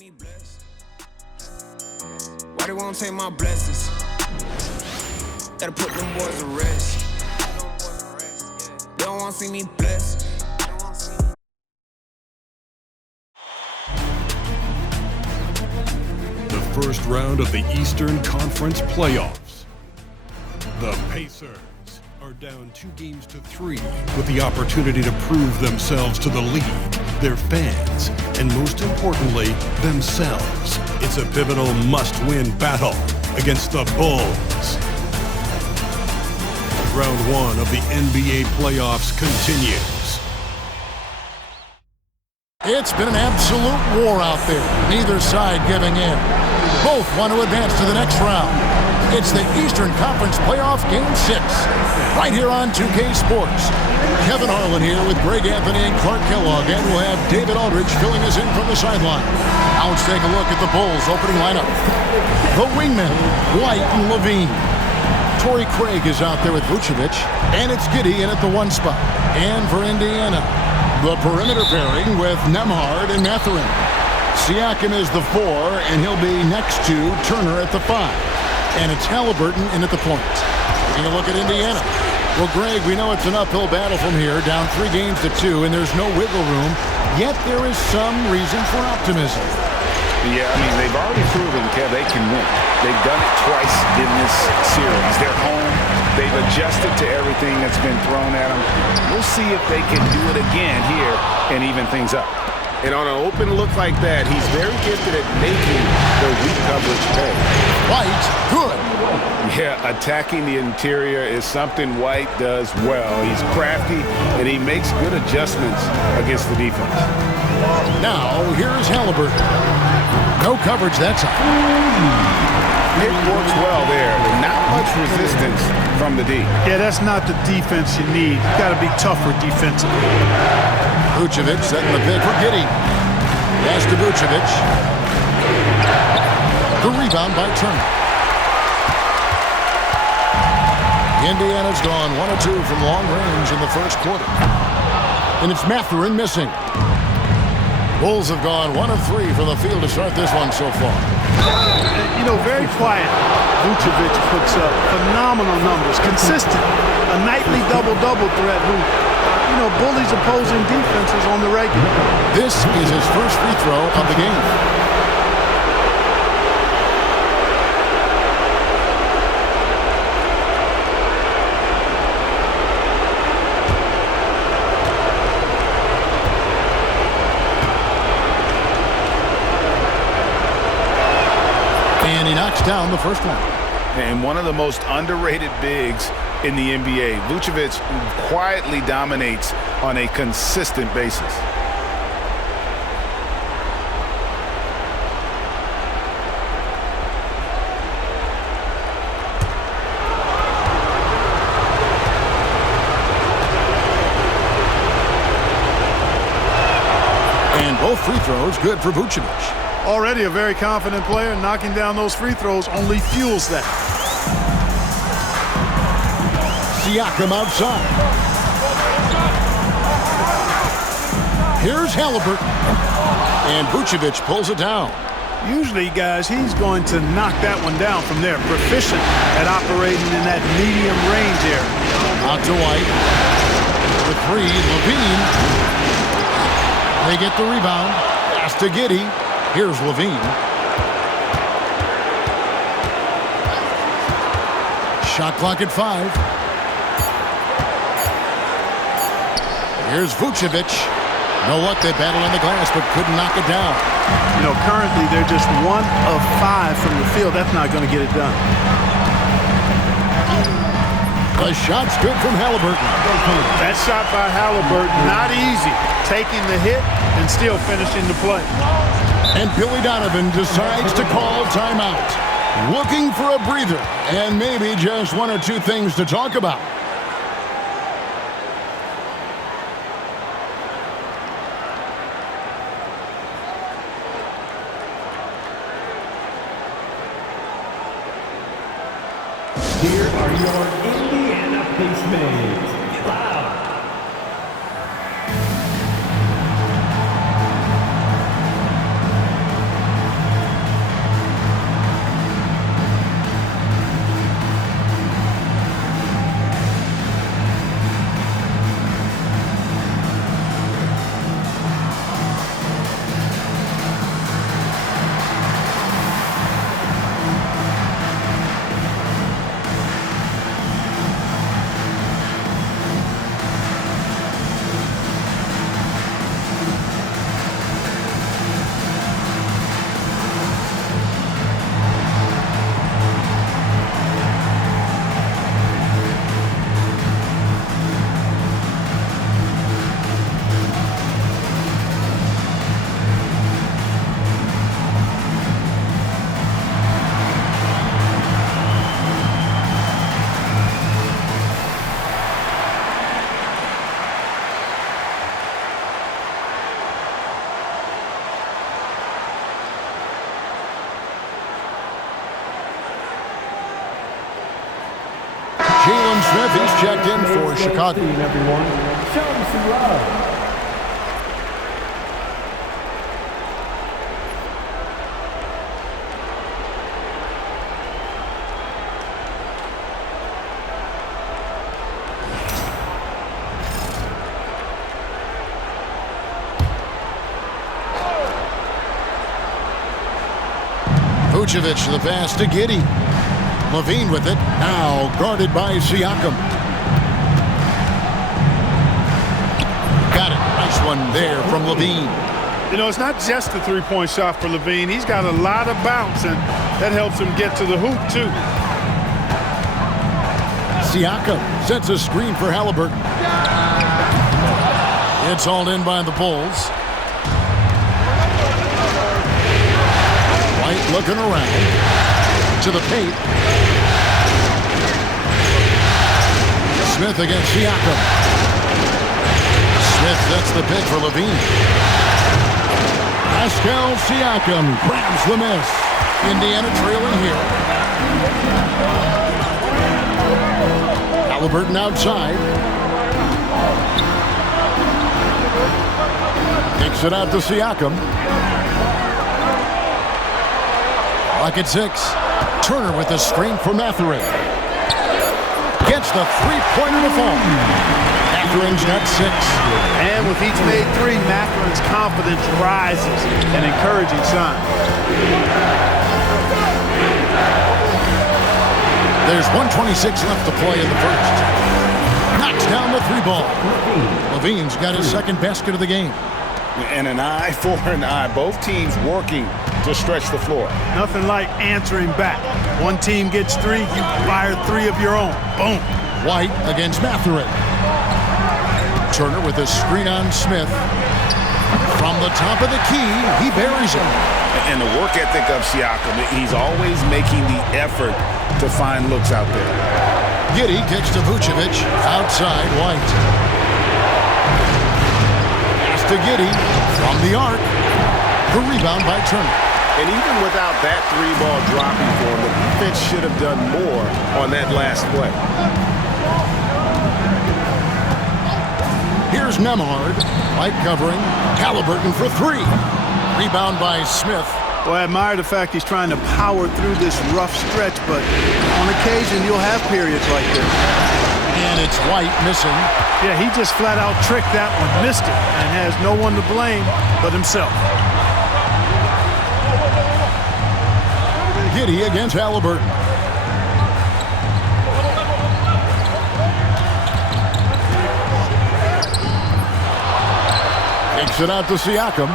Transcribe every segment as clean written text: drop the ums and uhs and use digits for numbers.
me blessed? Why they won't take my blessings? Gotta put them boys to rest. They don't wanna see me blessed. The first round of the Eastern Conference playoffs. The Pacers are down 2-3 with the opportunity to prove themselves to the league, their fans, and most importantly, themselves. It's a pivotal must-win battle against the Bulls. Round 1 of the NBA playoffs continues. It's been an absolute war out there, neither side giving in. Both want to advance to the next round. It's the Eastern Conference Playoff Game 6, right here on 2K Sports. Kevin Harlan here with Greg Anthony and Clark Kellogg, and we'll have David Aldridge filling us in from the sideline. Now let's take a look at the Bulls' opening lineup. The wingmen, White and Levine. Torrey Craig is out there with Vucevic, and it's Giddey in at the 1 spot. And for Indiana, the perimeter pairing with Nembhard and Mathurin. Siakam is the 4, and he'll be next to Turner at the 5. And it's Halliburton in at the point. Taking a look at Indiana. Well, Greg, we know it's an uphill battle from here, down 3-2, and there's no wiggle room. Yet there is some reason for optimism. Yeah, I mean, they've already proven, Kev, they can win. They've done it twice in this series. They're home. They've adjusted to everything that's been thrown at them. We'll see if they can do it again here and even things up. And on an open look like that, he's very gifted at making the weak coverage pay. White, good. Yeah, attacking the interior is something White does well. He's crafty, and he makes good adjustments against the defense. Now, here's Halliburton. No coverage that time. It works well there. Not much resistance from the D. Yeah, that's not the defense you need. You got to be tougher defensively. Vucevic setting the pick for Giddey. Pass to Vucevic. The rebound by Turner. Indiana's gone 1 of 2 from long range in the first quarter. And it's Mathurin missing. Bulls have gone 1 of 3 from the field to start this one so far. You know, very quiet. Vucevic puts up phenomenal numbers. Consistent. A nightly double-double threat who, you know, bullies opposing defenses on the regular. This is his first free throw of the game. And he knocks down the first one. And one of the most underrated bigs in the NBA. Vucevic quietly dominates on a consistent basis. And both free throws good for Vucevic. Already a very confident player. Knocking down those free throws only fuels that. Siakam outside. Here's Halliburton. And Vucevic pulls it down. Usually, guys, he's going to knock that one down from there. Proficient at operating in that medium range area. Out to White. The 3, Levine. They get the rebound. Pass to Giddey. Here's Levine. Shot clock at 5. Here's Vucevic. Know what? They battle in the glass, but couldn't knock it down. You know, currently they're just 1 of 5 from the field. That's not going to get it done. The shot's good from Halliburton. That shot by Halliburton, not easy. Taking the hit and still finishing the play. And Billy Donovan decides to call timeout. Looking for a breather and maybe just 1 or 2 things to talk about. Here are your Indiana Pacemates. He's checked in for Chicago. Everyone, show him some love. Vucevic to the pass to Giddey. Levine with it, now guarded by Siakam. Got it. Nice one there from Levine. You know, it's not just the three-point shot for Levine. He's got a lot of bounce, and that helps him get to the hoop, too. Siakam sets a screen for Halliburton. It's hauled in by the Bulls. White looking around to the paint. Smith against Siakam. Smith sets the pick for Levine. Pascal Siakam grabs the miss. Indiana trailing here. Halliburton outside. Kicks it out to Siakam. Clock at 6. Turner with the screen for Mathurin. Gets the three-pointer to fall. Mathurin's got 6. And with each made three, Mathurin's confidence rises. An encouraging sign. There's 1:26 left to play in the first. Knocks down the three ball. Levine's got his second basket of the game. And an eye for an eye. Both teams working to stretch the floor. Nothing like answering back. One team gets three, you fire three of your own. Boom. White against Mathurin. Turner with a screen on Smith. From the top of the key, he buries him. And the work ethic of Siakam, he's always making the effort to find looks out there. Giddey kicks to Vucevic. Outside, White. Pass to Giddey from the arc. The rebound by Turner. And even without that three ball dropping for him, the defense should have done more on that last play. Here's Nembhard. White covering. Halliburton for 3. Rebound by Smith. Well, I admire the fact he's trying to power through this rough stretch, but on occasion you'll have periods like this. And it's White missing. Yeah, he just flat out tricked that one, missed it, and has no one to blame but himself. Giddey against Halliburton. Kicks it out to Siakam.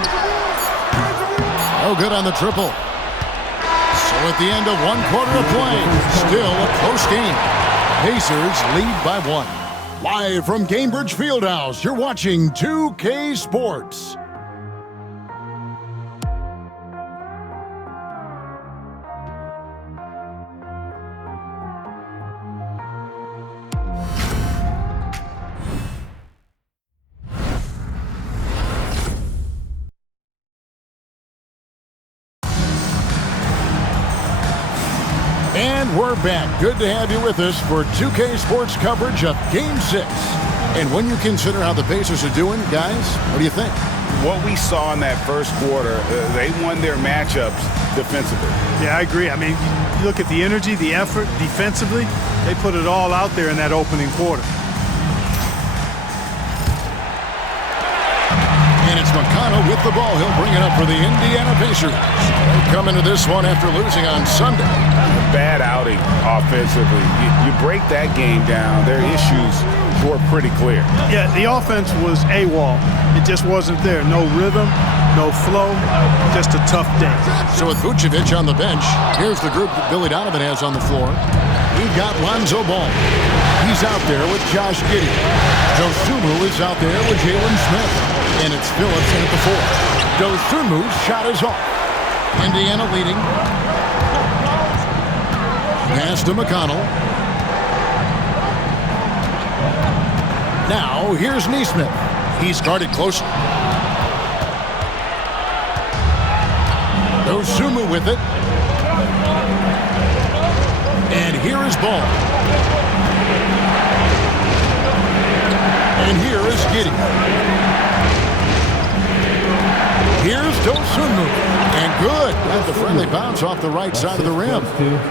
No good on the triple. So at the end of one quarter of play, still a close game. Pacers lead by 1. Live from Cambridge Fieldhouse, you're watching 2K Sports. And we're back. Good to have you with us for 2K Sports coverage of Game 6. And when you consider how the Pacers are doing, guys, what do you think? What we saw in that first quarter, they won their matchups defensively. Yeah, I agree. I mean, you look at the energy, the effort defensively, they put it all out there in that opening quarter. And it's McConnell with the ball. He'll bring it up for the Indiana Pacers. They come into this one after losing on Sunday. Bad outing offensively. You break that game down, their issues were pretty clear. Yeah, the offense was AWOL. It just wasn't there. No rhythm, no flow, just a tough day. So with Vucevic on the bench, here's the group that Billy Donovan has on the floor. We've got Lonzo Ball. He's out there with Josh Giddey. Dosunmu is out there with Jalen Smith. And it's Phillips in at the 4. Dosunmu's shot is off. Indiana leading. Pass to McConnell. Now, here's Nesmith. He's guarded closely. Dosunmu with it. And here is Ball. And here is Giddey. Here's Dosunmu. And good. Got the friendly bounce off the right side of the rim.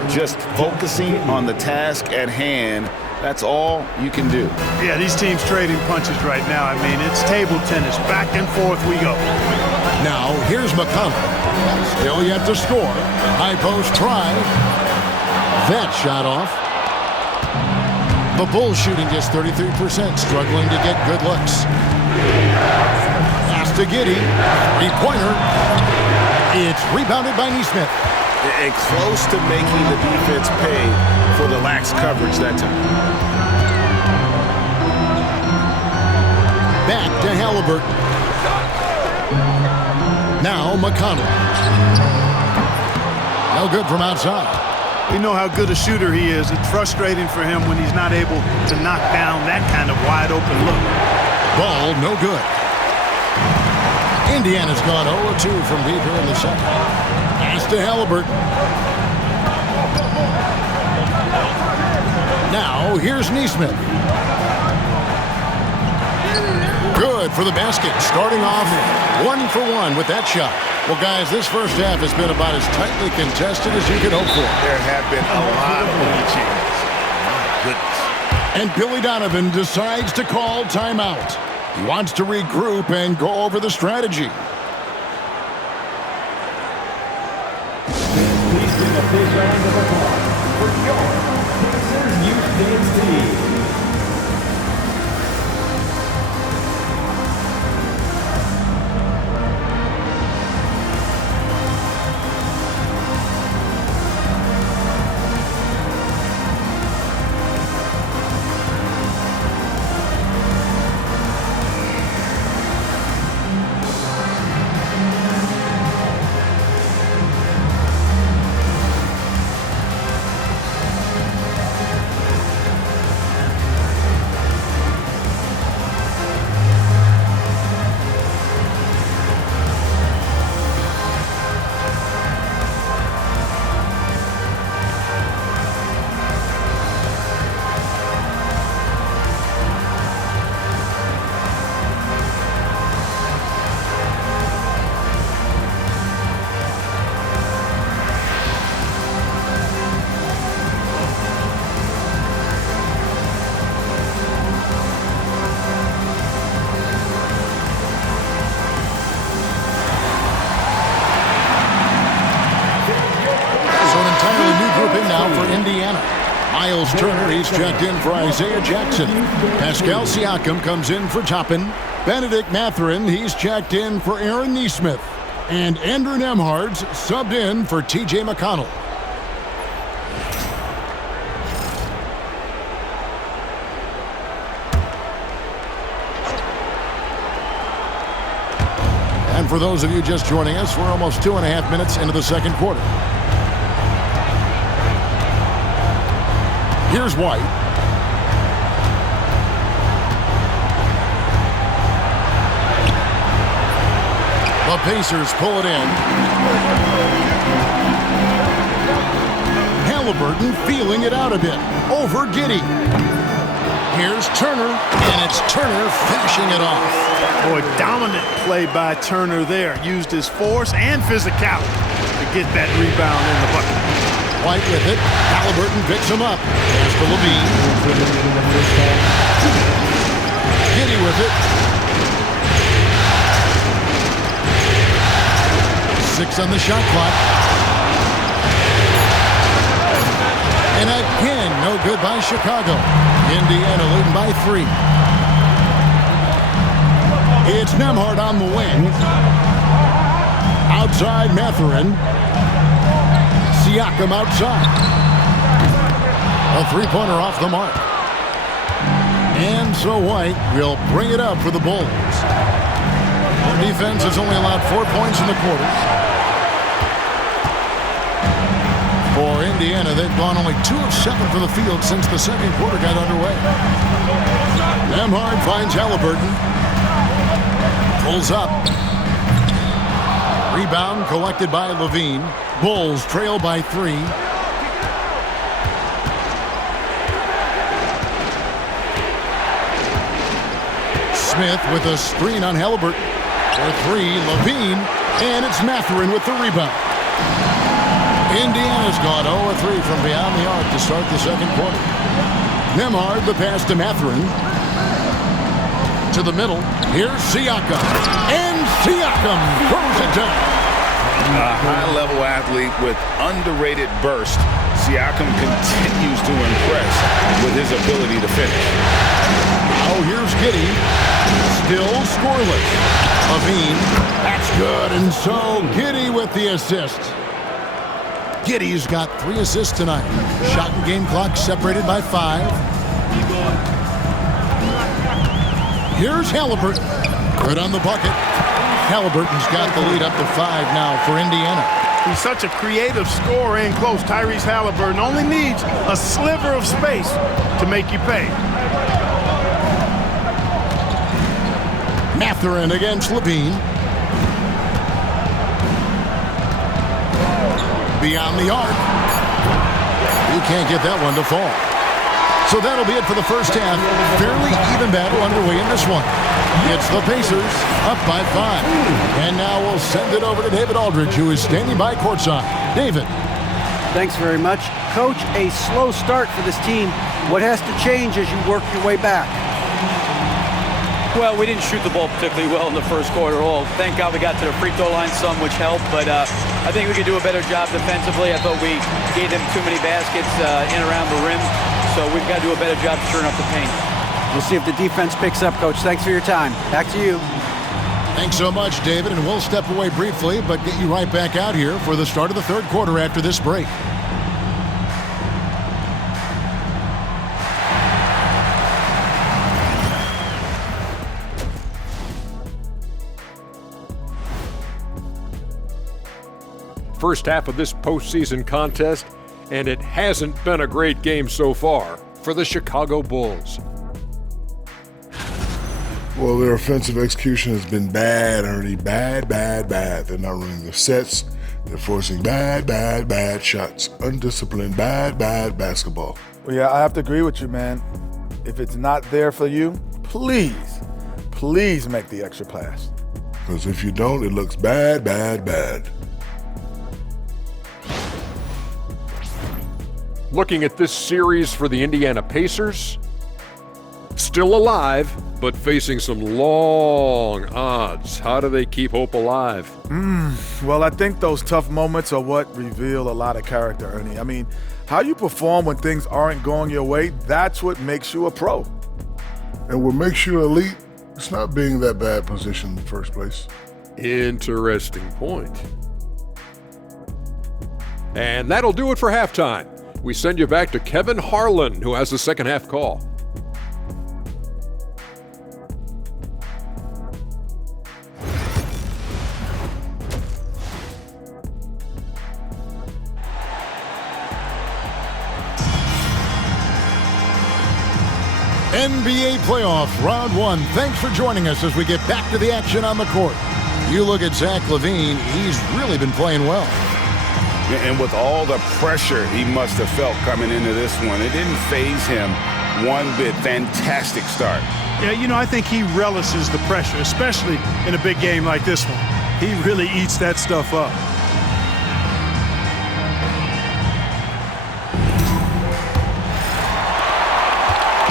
Just focusing on the task at hand. That's all you can do. Yeah, these teams trading punches right now. I mean, it's table tennis. Back and forth we go. Now, here's McConnell. Still yet to score. High post try. That shot off. The Bulls shooting just 33%, struggling to get good looks. Pass to Giddey. Three-pointer. It's rebounded by Nesmith. And close to making the defense pay for the lax coverage that time. Back to Halliburton. Now McConnell. No good from outside. We know how good a shooter he is. It's frustrating for him when he's not able to knock down that kind of wide open look. Ball no good. Indiana's gone 0-2 from deep here in the second. Pass to Halliburton. Now here's Nesmith. Good for the basket. Starting off 1 for 1 with that shot. Well, guys, this first half has been about as tightly contested as you could hope for. There have been a lot of lead changes. My goodness. And Billy Donovan decides to call timeout. He wants to regroup and go over the strategy. Please bring a big round of applause for your Pacers Youth Games team. Miles Turner, he's checked in for Isaiah Jackson. Pascal Siakam comes in for Toppin. Benedict Mathurin, he's checked in for Aaron Nesmith. And Andrew Nembhard's subbed in for T.J. McConnell. And for those of you just joining us, we're almost 2.5 minutes into the second quarter. Here's White. The Pacers pull it in. Halliburton feeling it out a bit. Over Giddey. Here's Turner, and it's Turner finishing it off. Boy, dominant play by Turner there. Used his force and physicality to get that rebound in the bucket. White with it. Halliburton picks him up. Pass to Levine. Giddey with it. 6 on the shot clock. And again, no good by Chicago. Indiana leading by 3. It's Nembhard on the wing. Outside Mathurin. Siakam outside. A three-pointer off the mark. And so White will bring it up for the Bulls. Their defense has only allowed 4 points in the quarter. For Indiana, they've gone only 2 of 7 for the field since the second quarter got underway. Nembhard finds Halliburton. Pulls up. Rebound collected by Levine. Bulls trail by 3. Smith with a screen on Halliburton. For three, Levine, and it's Mathurin with the rebound. Indiana's gone 0-3 from beyond the arc to start the second quarter. Nembhard, the pass to Mathurin. To the middle, here's Siakam. And Siakam throws it down. A high-level athlete with underrated burst. Siakam continues to impress with his ability to finish. Oh, here's Giddey. Still scoreless. Levine, that's good. And so Giddey with the assist. Giddey's got 3 assists tonight. Shot and game clock separated by 5. Here's Halliburton. Good on the bucket. Halliburton's got the lead up to 5 now for Indiana. He's such a creative scorer in close. Tyrese Halliburton only needs a sliver of space to make you pay. Mathurin against Levine. Beyond the arc. He can't get that one to fall. So that'll be it for the first half. Fairly even battle underway in this one. It's the Pacers up by 5. And now we'll send it over to David Aldridge, who is standing by courtside. David. Thanks very much. Coach, a slow start for this team. What has to change as you work your way back? Well, we didn't shoot the ball particularly well in the first quarter at all. Thank God we got to the free throw line some, which helped. But I think we could do a better job defensively. I thought we gave them too many baskets in around the rim. So we've got to do a better job stirring up the paint. We'll see if the defense picks up, Coach. Thanks for your time. Back to you. Thanks so much, David. And we'll step away briefly, but get you right back out here for the start of the third quarter after this break. First half of this postseason contest, and it hasn't been a great game so far for the Chicago Bulls. Well, their offensive execution has been bad, Ernie. Bad. They're not running the sets. They're forcing bad shots. Undisciplined, bad basketball. Well, yeah, I have to agree with you, man. If it's not there for you, please make the extra pass. Because if you don't, it looks bad. Looking at this series for the Indiana Pacers, still alive, but facing some long odds. How do they keep hope alive? Well, I think those tough moments are what reveal a lot of character, Ernie. I mean, how you perform when things aren't going your way, that's what makes you a pro. And what makes you elite, it's not being that bad position in the first place. Interesting point. And that'll do it for halftime. We send you back to Kevin Harlan, who has the second half call. NBA playoff round 1. Thanks for joining us as we get back to the action on the court. You look at Zach LaVine, he's really been playing well. And with all the pressure he must have felt coming into this one, it didn't faze him one bit. Fantastic start. Yeah, I think he relishes the pressure, especially in a big game like this one. He really eats that stuff up.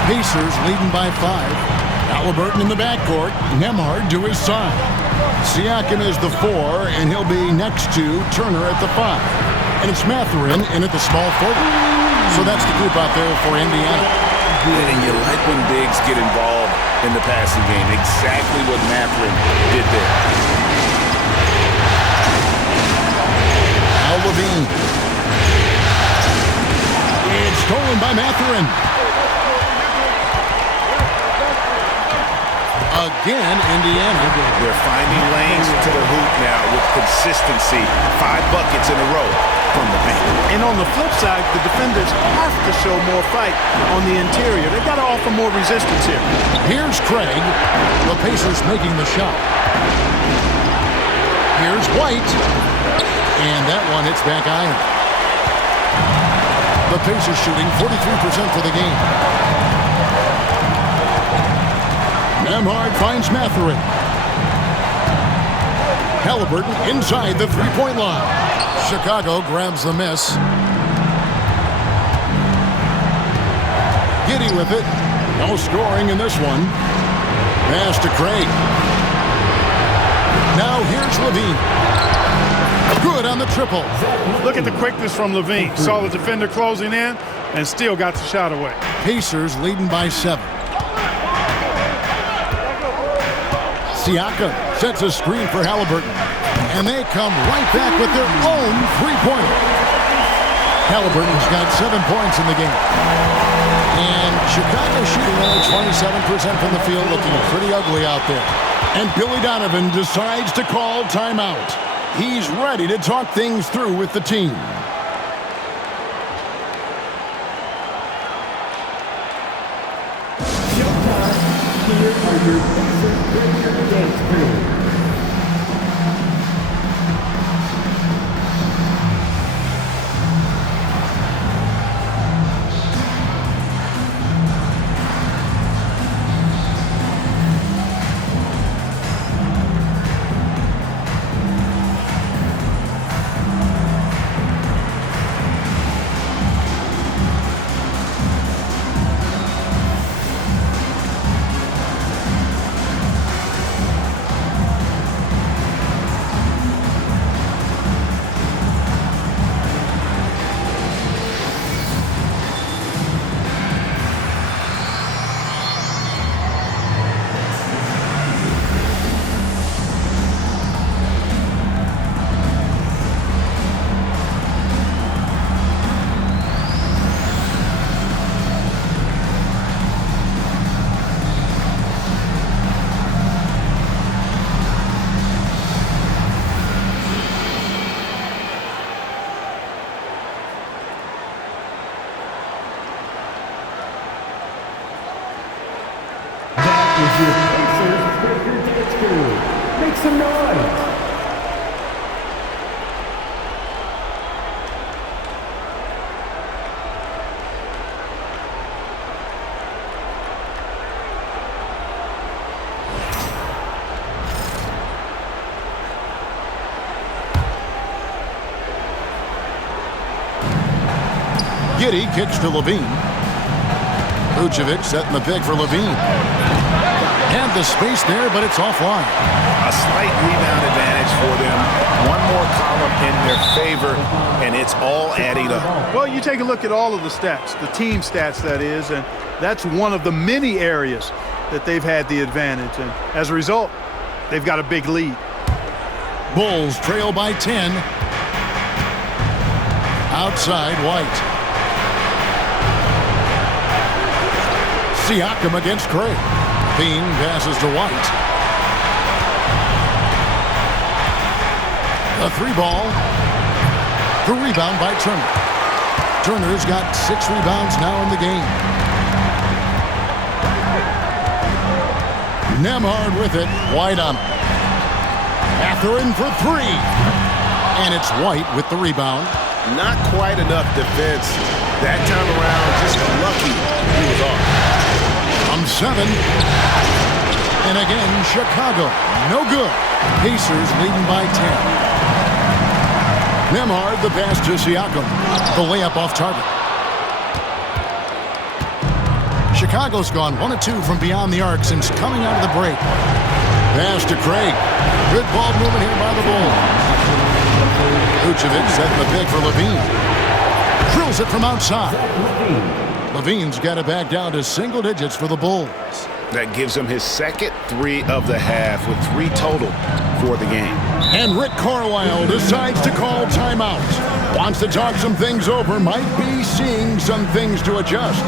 Pacers leading by 5. Halliburton in the backcourt. Nembhard to his side. Siakam is the 4, and he'll be next to Turner at the 5. And it's Mathurin in at the small forward. So that's the group out there for Indiana. And you like when bigs get involved in the passing game. Exactly what Mathurin did there. Now Levine. It's stolen by Mathurin. Again, Indiana. They're finding lanes to the hoop now with consistency. 5 buckets in a row from the paint. And on the flip side, the defenders have to show more fight on the interior. They've got to offer more resistance here. Here's Craig. The Pacers making the shot. Here's White. And that one hits back iron. The Pacers shooting 43% for the game. Nembhard finds Mathurin. Halliburton inside the three-point line. Chicago grabs the miss. Giddey with it. No scoring in this one. Pass to Craig. Now here's LaVine. Good on the triple. Look at the quickness from LaVine. Saw the defender closing in and still got the shot away. Pacers leading by 7. Siakam sets a screen for Halliburton. And they come right back with their own three-pointer. Halliburton's got 7 points in the game. And Chicago shooting only 27% from the field, looking pretty ugly out there. And Billy Donovan decides to call timeout. He's ready to talk things through with the team. Showtime. Here are your Pacers Breaker Dance Crew. Is your Pacers Breaker Dance Crew. Make some noise. Giddey kicks to LaVine. Vucevic setting the pick for LaVine. And the space there, but it's offline. A slight rebound advantage for them. One more column in their favor, and it's all adding up. Well, you take a look at all of the stats, the team stats, that is, and that's one of the many areas that they've had the advantage. And as a result, they've got a big lead. Bulls trail by 10. Outside, White. Siakam against Craig. Bean passes to White. A 3-ball. The rebound by Turner. Turner's got 6 rebounds now in the game. Nembhard with it. White on him. Mathurin for 3. And it's White with the rebound. Not quite enough defense. That time around, just lucky he was off. From 7. And again, Chicago. No good. Pacers leading by 10. Nembhard, the pass to Siakam. The layup off target. Chicago's gone 1 of 2 from beyond the arc since coming out of the break. Pass to Craig. Good ball movement here by the Bulls. Vucevic setting the pick for LaVine. Drills it from outside. LaVine's got it back down to single digits for the Bulls. That gives him his second 3 of the half with 3 total for the game. And Rick Carlisle decides to call timeout. Wants to talk some things over. Might be seeing some things to adjust.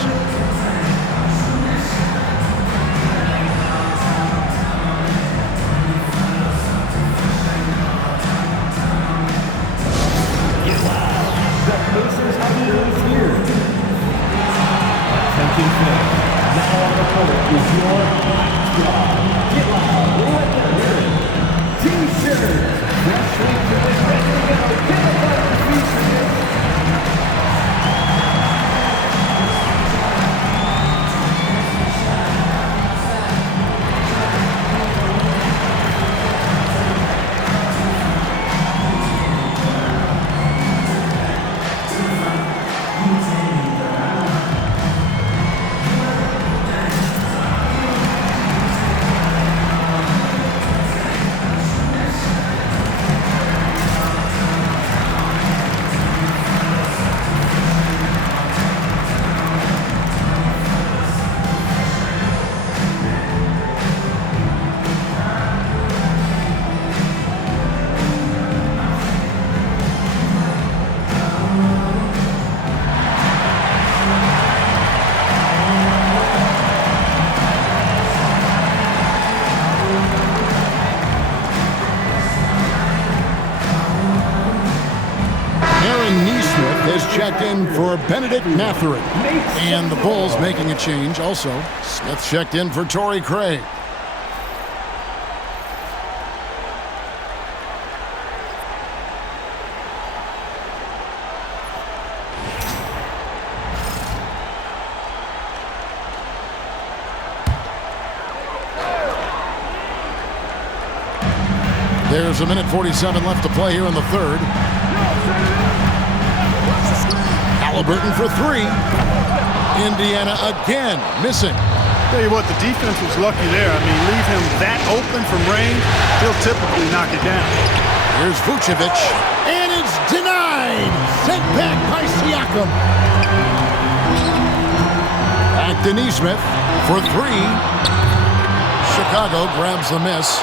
checked in for Benedict Mathurin. And the Bulls making a change also. Smith checked in for Torrey Craig. There's a minute 47 left to play here in the third. Halliburton for three. Indiana again missing. Tell you what, the defense was lucky there. I mean, leave him that open from range, he'll typically knock it down. Here's Vucevic, and it's denied. Sent back by Siakam. Back to Nesmith for three. Chicago grabs the miss.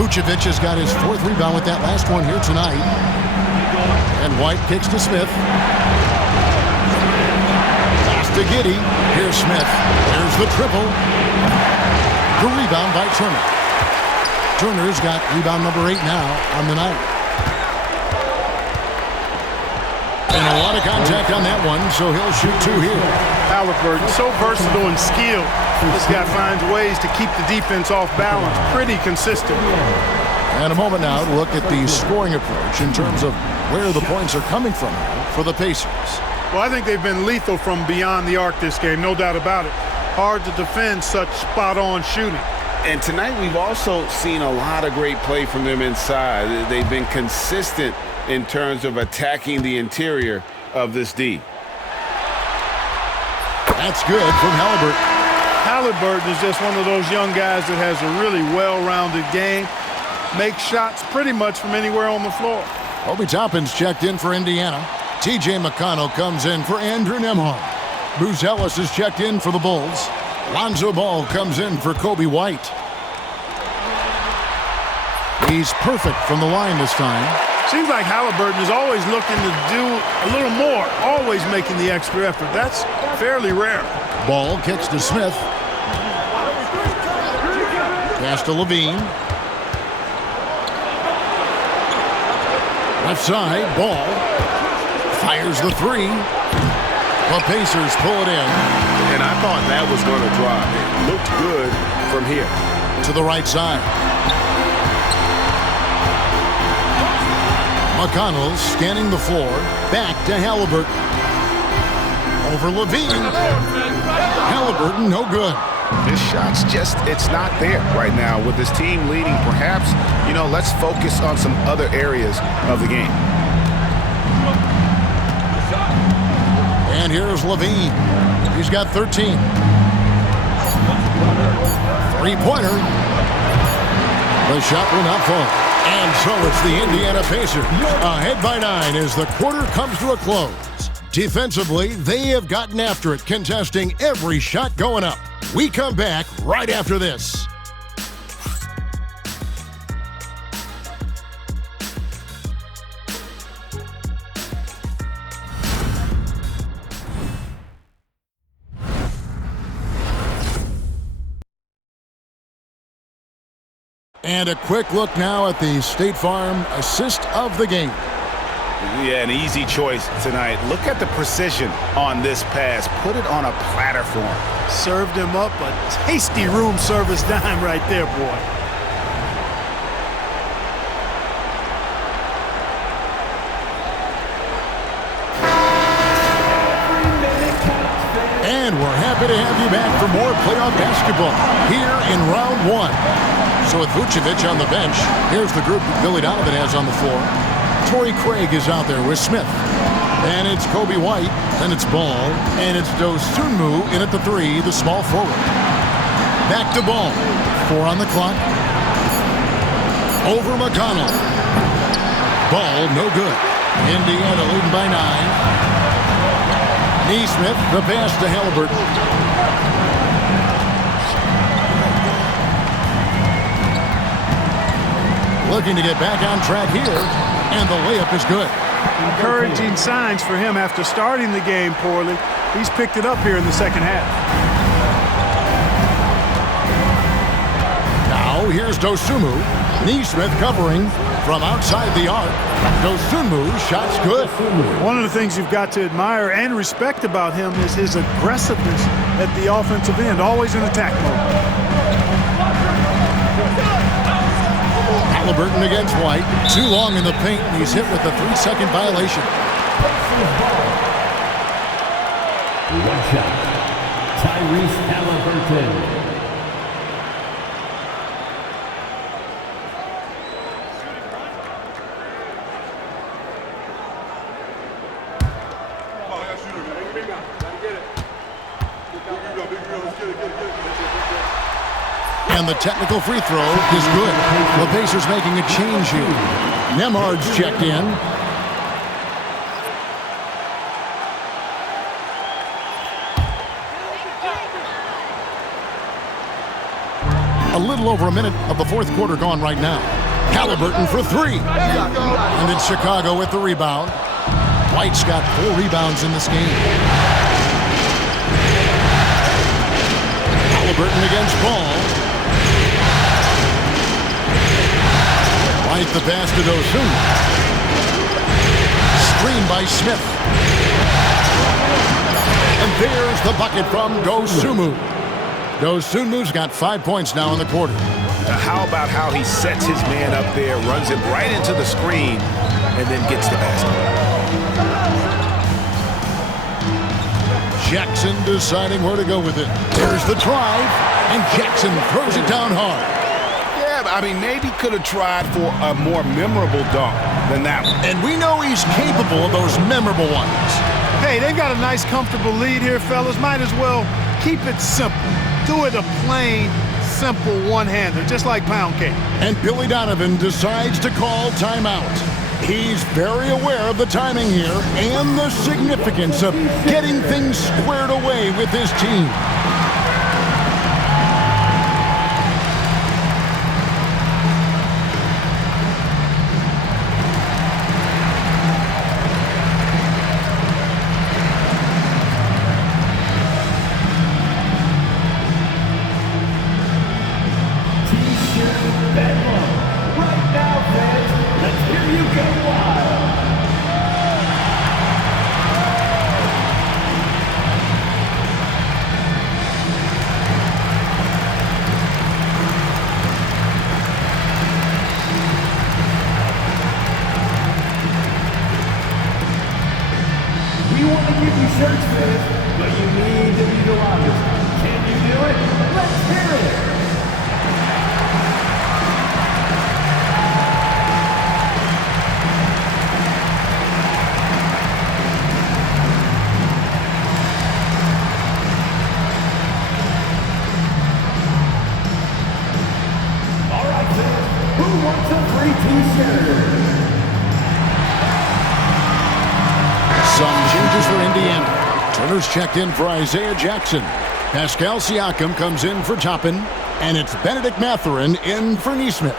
Vucevic has got his fourth rebound with that last one here tonight. And White kicks to Smith. Pass to Giddey. Here's Smith. There's the triple. The rebound by Turner. Turner's got rebound number 8 now on the night. And a lot of contact on that one, so he'll shoot 2 here. Halliburton, so versatile and skilled. This guy finds ways to keep the defense off balance. Pretty consistent. And a moment now to look at the scoring approach in terms of where the points are coming from for the Pacers. Well, I think they've been lethal from beyond the arc this game, no doubt about it. Hard to defend such spot-on shooting. And tonight we've also seen a lot of great play from them inside. They've been consistent in terms of attacking the interior of this D. That's good from Halliburton. Halliburton is just one of those young guys that has a really well-rounded game. Makes shots pretty much from anywhere on the floor. Obi Toppin's checked in for Indiana. T.J. McConnell comes in for Andrew Nembhard. Bruce Ellis is checked in for the Bulls. Lonzo Ball comes in for Kobe White. He's perfect from the line this time. Seems like Halliburton is always looking to do a little more, always making the extra effort. That's fairly rare. Ball kicks to Smith. Pass to Levine. Left side, Ball. Fires the three. The Pacers pull it in. And I thought that was going to drop. It looked good from here. To the right side. McConnell scanning the floor. Back to Halliburton. Over Levine. Halliburton, no good. This shot's just, it's not there right now. With this team leading, perhaps, let's focus on some other areas of the game. And here's Levine. He's got 13. Three-pointer. The shot will not fall. And so it's the Indiana Pacers ahead by 9 as the quarter comes to a close. Defensively, they have gotten after it, contesting every shot going up. We come back right after this. And a quick look now at the State Farm assist of the game. Yeah, an easy choice tonight. Look at the precision on this pass. Put it on a platter for him. Served him up a tasty room service dime right there, boy. And we're happy to have you back for more playoff basketball here in round 1. So with Vucevic on the bench, here's the group that Billy Donovan has on the floor. Torrey Craig is out there with Smith. And it's Kobe White, then it's Ball, and it's Dosunmu in at the 3, the small forward. Back to Ball. 4 on the clock. Over McConnell. Ball, no good. Indiana leading by 9. Nesmith, the pass to Halliburton. Looking to get back on track here, and the layup is good. Encouraging signs for him after starting the game poorly. He's picked it up here in the second half. Now here's Dosunmu. Nesmith covering from outside the arc. Dosunmu's shot's good. One of the things you've got to admire and respect about him is his aggressiveness at the offensive end, always in attack mode. Halliburton against White. Too long in the paint, and he's hit with a 3-second violation. One shot. Tyrese Halliburton. And the technical free throw is good. The Pacers making a change here. Nembhard's checked in. A little over a minute of the fourth quarter gone right now. Halliburton for three. And it's Chicago with the rebound. White's got 4 rebounds in this game. Halliburton against Ball. White the pass to Dosunmu. Screen by Smith. And there's the bucket from Dosunmu. Dosunmu's got 5 points now in the quarter. How about how he sets his man up there, runs him right into the screen, and then gets the basket. Jackson deciding where to go with it. There's the drive, and Jackson throws it down hard. Yeah, I mean, maybe could have tried for a more memorable dunk than that one. And we know he's capable of those memorable ones. Hey, they've got a nice, comfortable lead here, fellas. Might as well keep it simple. Do it a plain, simple one-hander, just like pound cake. And Billy Donovan decides to call timeout. He's very aware of the timing here and the significance of getting things squared away with his team. Checked in for Isaiah Jackson. Pascal Siakam comes in for Toppin, and it's Benedict Mathurin in for Nesmith.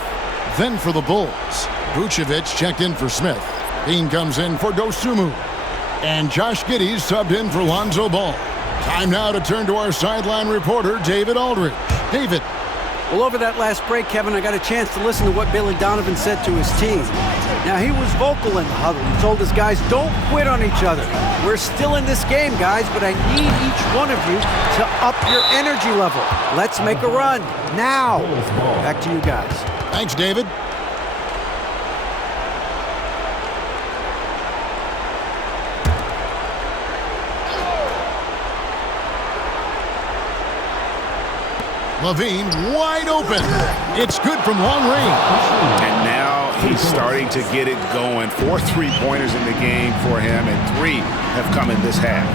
Then for the Bulls, Vucevic checked in for Smith. Bean comes in for Dosunmu. And Josh Giddey subbed in for Lonzo Ball. Time now to turn to our sideline reporter, David Aldridge. David. Well, over that last break, Kevin, I got a chance to listen to what Billy Donovan said to his team. Now, he was vocal in the huddle. He told his guys, don't quit on each other. We're still in this game, guys, but I need each one of you to up your energy level. Let's make a run now. Back to you guys. Thanks, David. Levine wide open. It's good from long range. And now he's starting to get it going. 4 3-pointers in the game for him, and 3 have come in this half.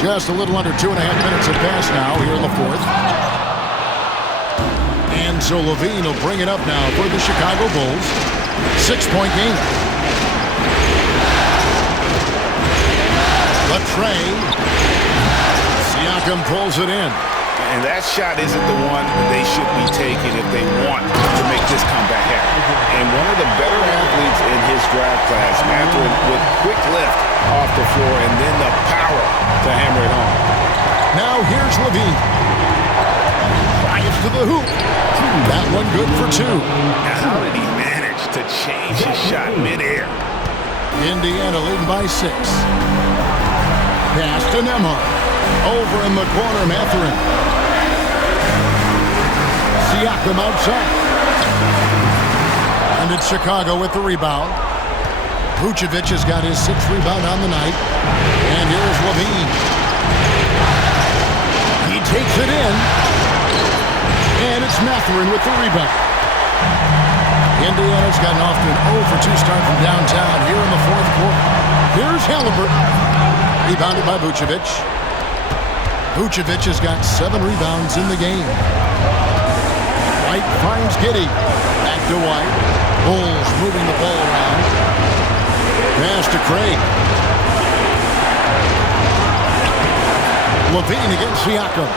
Just a little under 2.5 minutes have passed now here in the fourth. And so Levine will bring it up now for the Chicago Bulls. 6-point game. The tray. Siakam pulls it in. And that shot isn't the one they should be taking if they want to make this comeback happen. And one of the better athletes in his draft class, Mathurin, with quick lift off the floor and then the power to hammer it home. Now here's Levine. Drives to the hoop. That one good for 2. Now, how did he manage to change his shot midair? Indiana leading by 6. Pass to Nembhard. Over in the corner, Mathurin. Siakam outside. And it's Chicago with the rebound. Vucevic has got his 6th rebound on the night. And here's LaVine. He takes it in. And it's Mathurin with the rebound. Indiana's gotten off to an 0-for-2 start from downtown here in the 4th quarter. Here's Halliburton. Rebounded by Vucevic. Vucevic has got 7 rebounds in the game. White finds Giddey. Back to White. Bulls moving the ball around. Pass to Craig. LaVine against Siakam.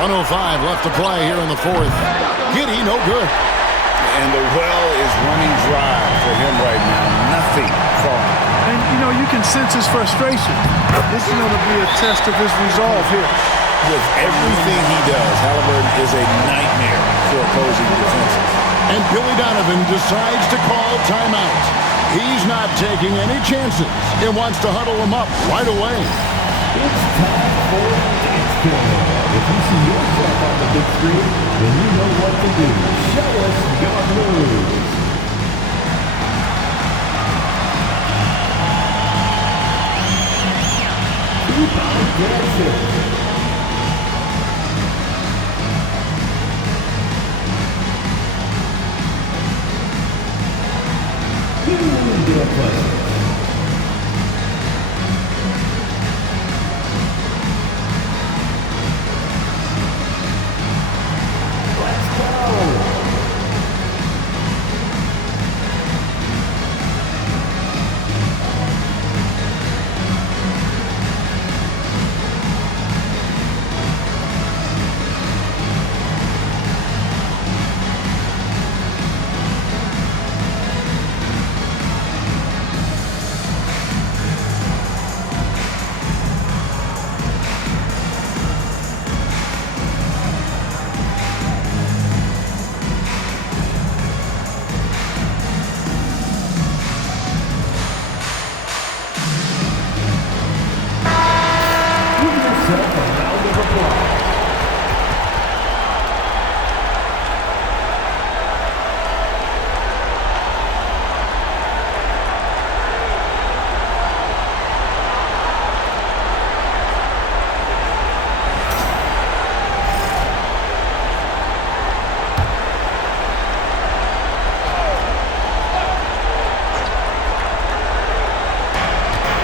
1:05 left to play here in the 4th. Giddey, no good. And the well is running dry for him right now. Nothing falling. And, you know, you can sense his frustration. This is going to be a test of his resolve here. With everything he does, Halliburton is a nightmare for opposing defenses. And Billy Donovan decides to call timeout. He's not taking any chances and wants to huddle him up right away. It's time for Dance Corner. If you see yourself on the big screen, then you know what to do. Show us your moves. Two-pound dancing. Get up close.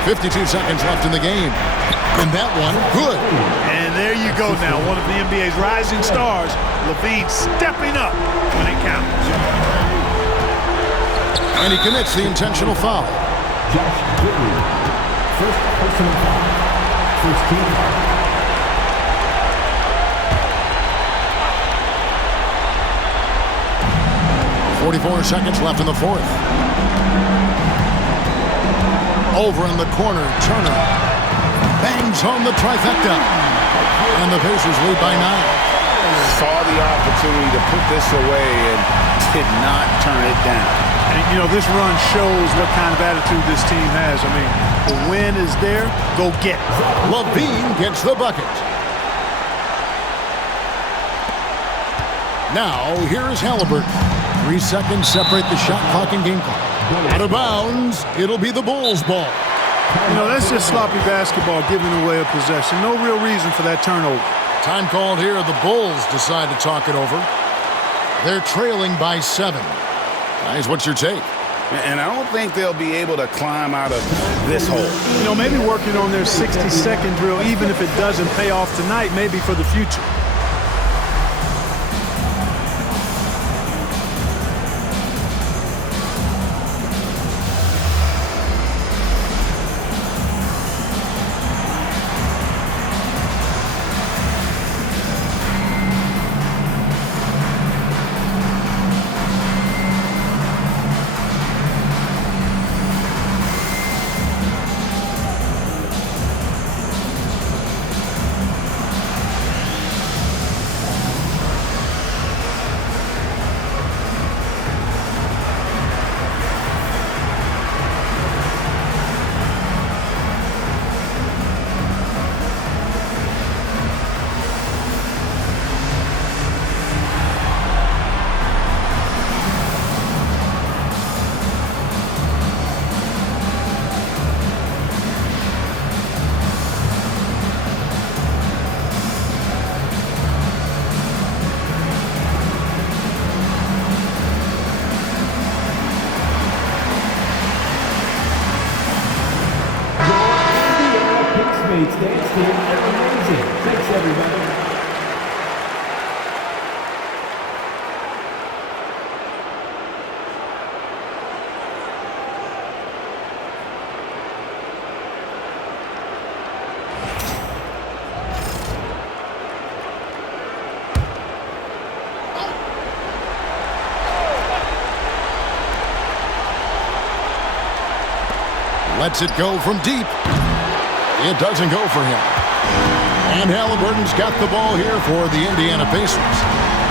.52 seconds left in the game. And that one, good. And there you go now. One of the NBA's rising stars, LaVine stepping up when it counts. And he commits the intentional foul. Josh Giddey, first personal foul. First team foul. 44 seconds left in the 4th. Over in the corner, Turner bangs home the trifecta. And the Pacers lead by 9. Saw the opportunity to put this away and did not turn it down. And, you know, this run shows what kind of attitude this team has. I mean, the win is there, go get it. LaVine gets the bucket. Now, here's Halliburton. 3 seconds separate the shot clock and game clock. Out of bounds, it'll be the Bulls' ball. You know, that's just sloppy basketball, giving away a possession. No real reason for that turnover. Time called here. The Bulls decide to talk it over. They're trailing by 7. Guys, what's your take? And I don't think they'll be able to climb out of this hole. You know, maybe working on their 60-second drill, even if it doesn't pay off tonight, maybe for the future. Lets it go from deep. It doesn't go for him. And Halliburton's got the ball here for the Indiana Pacers.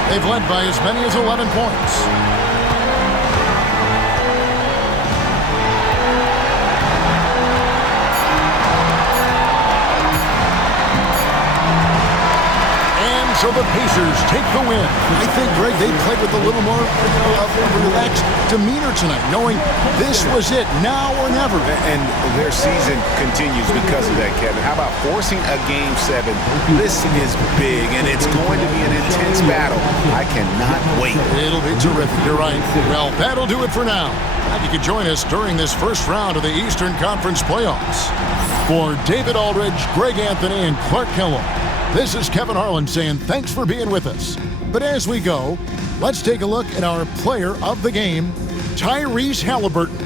They've led by as many as 11 points. So the Pacers take the win. I think, Greg, they played with a little more relaxed demeanor tonight, knowing this was it, now or never. And their season continues because of that, Kevin. How about forcing a Game 7? This is big, and it's going to be an intense battle. I cannot wait. It'll be terrific. You're right. Well, that'll do it for now. Glad you could join us during this first round of the Eastern Conference playoffs. For David Aldridge, Greg Anthony, and Clark Kellogg, this is Kevin Harlan saying thanks for being with us. But as we go, let's take a look at our player of the game, Tyrese Halliburton.